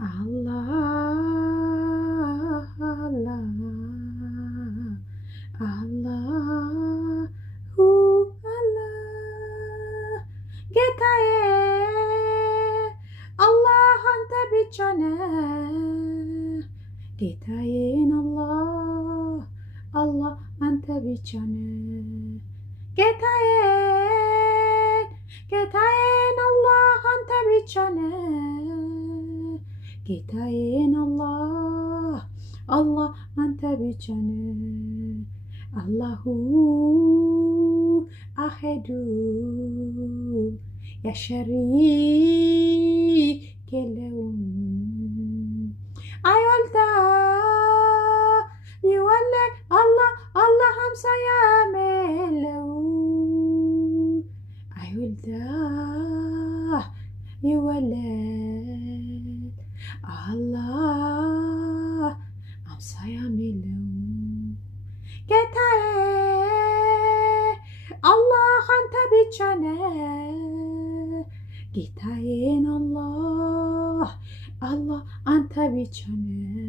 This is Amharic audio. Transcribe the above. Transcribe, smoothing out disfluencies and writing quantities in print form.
Allah, Allah, Allah, Allah. ጌታዬ አላህ አንተ ብቻ ነህ። ጌታዬን አላህ አላህ አንተ ብቻ ነህ። ጌታዬን አላህ አንተ ብቻ ነህ። ጌታዬን አላህ አላህ አንተ ብቻ ነህ። አላሁ አሐዱ ያ ሸሪክ የለውም። አይወልዳ ይወለድ አላህ አላህ አምሳያም የለው። አይወልዳ ይወለድ አላህ አምሳያም የለው። ጌታዬ አላህ አንተ ብቻ ነህ። ጌታዬን አላህ አላህ አንተ ብቻ ነህ።